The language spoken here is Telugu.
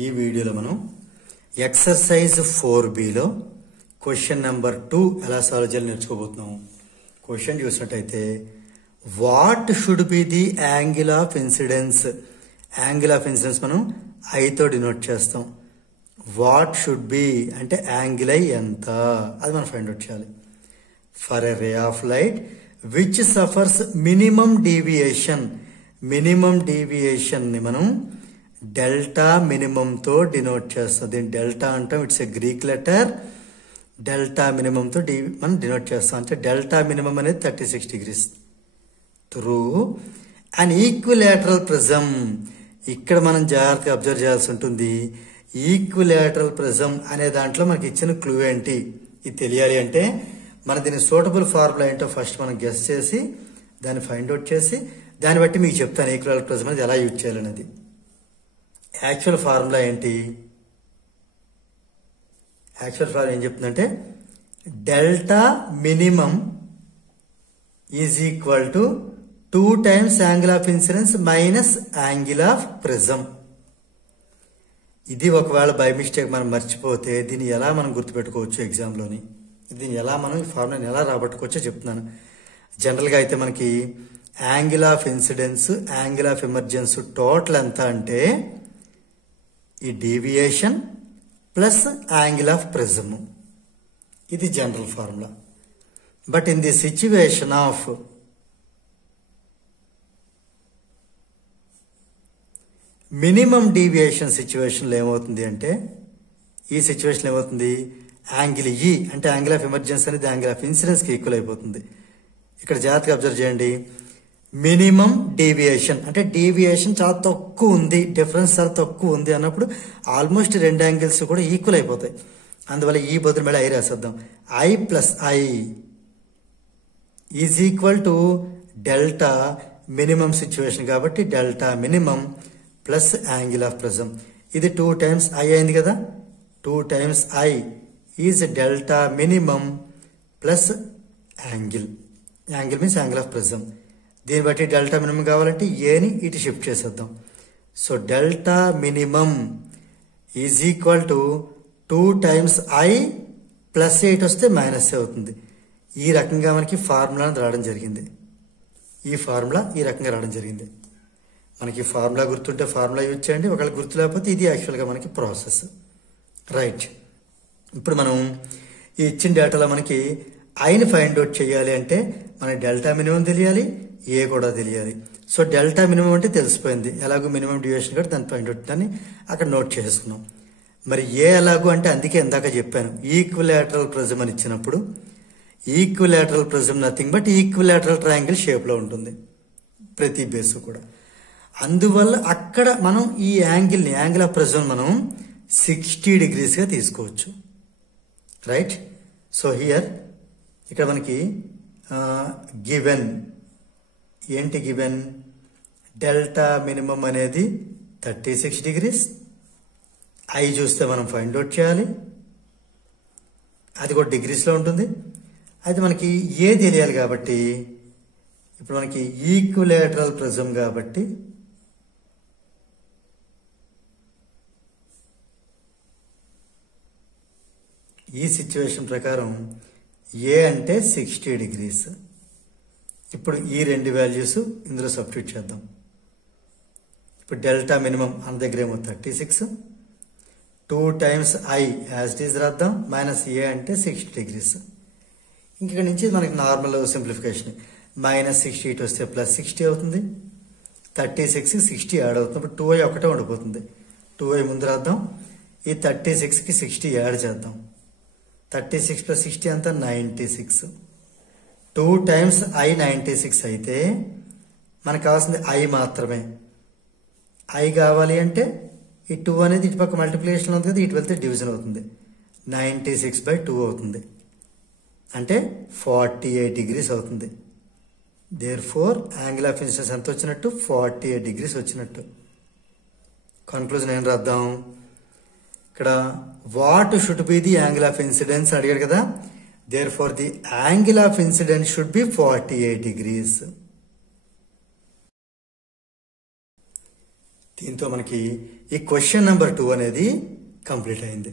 ఈ వీడియోలో మనం ఎక్సర్సైజ్ 4బిలో క్వశ్చన్ నెంబర్ 2 ఎలా సాల్వ్ చేయాలో నేర్చుకోబోతున్నాం. క్వశ్చన్ చూసినట్టయితే what should be the angle of incidence. Angle of incidence మనం ఐతో డినోట్ చేస్తాం. వాట్ షుడ్ బి అంటే యాంగిల్ ఐ ఎంత, అది మనం ఫైండ్ అవుట్ చేయాలి. For a ray of light which suffers minimum deviation. Minimum deviation ని మనం డెల్టా మినిమం తో డినోట్ చేస్తాం. దీన్ని డెల్టా అంటాం. It's a Greek letter. Delta minimum తో మనం డినోట్ చేస్తాం. అంటే డెల్టా మినిమం అనేది 36 degrees through and equilateral prism. ఇక్కడ మనం జాగ్రత్తగా అబ్జర్వ్ చేయాల్సి ఉంటుంది. ఈక్విలేటరల్ ప్రిజం అనే దాంట్లో మనకి ఇచ్చిన క్లూ ఏంటి, ఇది తెలియాలి అంటే మన దీని సూటబుల్ ఫార్ములా ఏంటో ఫస్ట్ మనం గెస్ చేసి దాన్ని ఫైండ్ అవుట్ చేసి దాన్ని బట్టి మీకు చెప్తాను ఈక్విలేటరల్ ప్రిజం అనేది ఎలా యూజ్ చేయాలనేది. యాక్చువల్ ఫార్ములా ఏంటి? యాక్చువల్ ఫార్ములా ఏం చెప్తుందంటే delta minimum is equal to 2 times angle of incidence minus angle of prism. ఇది ఒకవేళ బై మిస్టేక్ మనం మర్చిపోతే దీన్ని ఎలా మనం గుర్తుపెట్టుకోవచ్చు ఎగ్జామ్లోని, దీన్ని ఎలా మనం ఈ ఫార్ములాని ఎలా రాబట్టుకోవచ్చో చెప్తున్నాను. జనరల్గా అయితే మనకి angle of incidence, angle of emergence total ఎంత అంటే ఈ deviation plus angle of prism. ఇది general formula. But in the situation of minimum deviation సిచ్యువేషన్లో ఏమవుతుంది అంటే, ఈ సిచ్యువేషన్ ఏమవుతుంది, యాంగిల్ ఈ అంటే యాంగిల్ ఆఫ్ ఎమర్జెన్సీ అనేది యాంగిల్ ఆఫ్ ఇన్సిడెన్స్కి ఈక్వల్ అయిపోతుంది. ఇక్కడ జాగ్రత్తగా అబ్జర్వ్ చేయండి. మినిమం డీవియేషన్ అంటే డీవియేషన్ చాలా తక్కువ ఉంది, డిఫరెన్స్ చాలా తక్కువ ఉంది అన్నప్పుడు ఆల్మోస్ట్ రెండు యాంగిల్స్ కూడా ఈక్వల్ అయిపోతాయి. అందువల్ల ఈ బదులు మళ్ళీ ఐ రాసేద్దాం. I plus I is equal to delta minimum situation కాబట్టి delta minimum plus angle of prism. ఇది 2 times ఐ అయింది కదా. 2 times I is delta minimum plus angle. Angle means angle of prism. దీన్ని బట్టి డెల్టా మినిమం కావాలంటే ఏని ఇటు షిఫ్ట్ చేసేద్దాం. So delta minimum is equal to 2 times I plus 8 వస్తే మైనస్ అవుతుంది. ఈ రకంగా మనకి ఫార్ములా రావడం జరిగింది. ఈ ఫార్ములా ఈ రకంగా రావడం జరిగింది. మనకి ఫార్ములా గుర్తుంటే ఫార్ములా యూజ్ చేయండి, ఒకవేళ గుర్తు లేకపోతే ఇది యాక్చువల్గా మనకి ప్రాసెస్. రైట్, ఇప్పుడు మనం ఈ ఇచ్చిన డేటాలో మనకి ఐని ఫైండ్ అవుట్ చేయాలి అంటే మనకి డెల్టా మినిమం తెలియాలి, ఏ కూడా తెలియాలి. సో డెల్టా మినిమం అంటే తెలిసిపోయింది, ఎలాగో మినిమం డ్యూరేషన్ కూడా దాన్ని ఫైండ్ అవుట్ దాన్ని అక్కడ నోట్ చేసుకున్నాం. మరి ఏ ఎలాగో అంటే అందుకే ఇందాక చెప్పాను, ఈక్విలేటరల్ ప్రిజం అని ఇచ్చినప్పుడు equilateral prism nothing but equilateral triangle షేప్లో ఉంటుంది ప్రతి బేస్ కూడా. అందువల్ల అక్కడ మనం ఈ యాంగిల్ ఆఫ్ ప్రిజం మనం 60 degrees గా తీసుకోవచ్చు. రైట్, సో హియర్ ఇక్కడ మనకి గివెన్ ఏంటి, గివెన్ డెల్టా మినిమం అనేది 36 degrees. ఐ చూస్తే మనం ఫైండ్ అవుట్ చేయాలి, అది కూడా డిగ్రీస్లో ఉంటుంది. అయితే మనకి ఏ తెలియాలి కాబట్టి ఇప్పుడు మనకి ఈక్విలేటరల్ ప్రిజం కాబట్టి ఈ సిచ్యువేషన్ ప్రకారం ఏ అంటే 60 degrees. ఇప్పుడు ఈ రెండు వాల్యూస్ ఇందులో సబ్స్టిట్యూట్ చేద్దాం. ఇప్పుడు డెల్టా మినిమం అన్న దగ్గర ఏమో 36, 2 times I as it is రాద్దాం, మైనస్ ఏ అంటే 60 degrees. ఇక్కడ నుంచి మనకి నార్మల్ సింప్లిఫికేషన్, మైనస్ 60 ఇటు వస్తే ప్లస్ 60 అవుతుంది, 36కి 60 యాడ్ అవుతుంది. ఇప్పుడు 2i ఒకటే ఉండిపోతుంది. 2i ముందు రాద్దాం, ఈ 36కి 60 యాడ్ చేద్దాం. 36 + 60 అంతా 96. 2 times ఐ 96 అయితే మనకు కావాల్సింది ఐ మాత్రమే. ఐ కావాలి అంటే ఈ 2 అనేది ఇటు పక్క మల్టిప్లికేషన్ ఉంది కదా, ఇటు వెళ్తే డివిజన్ అవుతుంది. 96/2 అవుతుంది, అంటే 48 degrees అవుతుంది. Therefore angle of incidence ఎంత వచ్చినట్టు, 48 degrees వచ్చినట్టు. కన్క్లూజన్ ఏం రాద్దాం, ఇక్కడ what should be the angle of incidence అడిగాడు కదా. Therefore the angle of incidence should be 48 degrees. దీంతో మనకి ఈ క్వశ్చన్ నెంబర్ 2 అనేది కంప్లీట్ అయింది.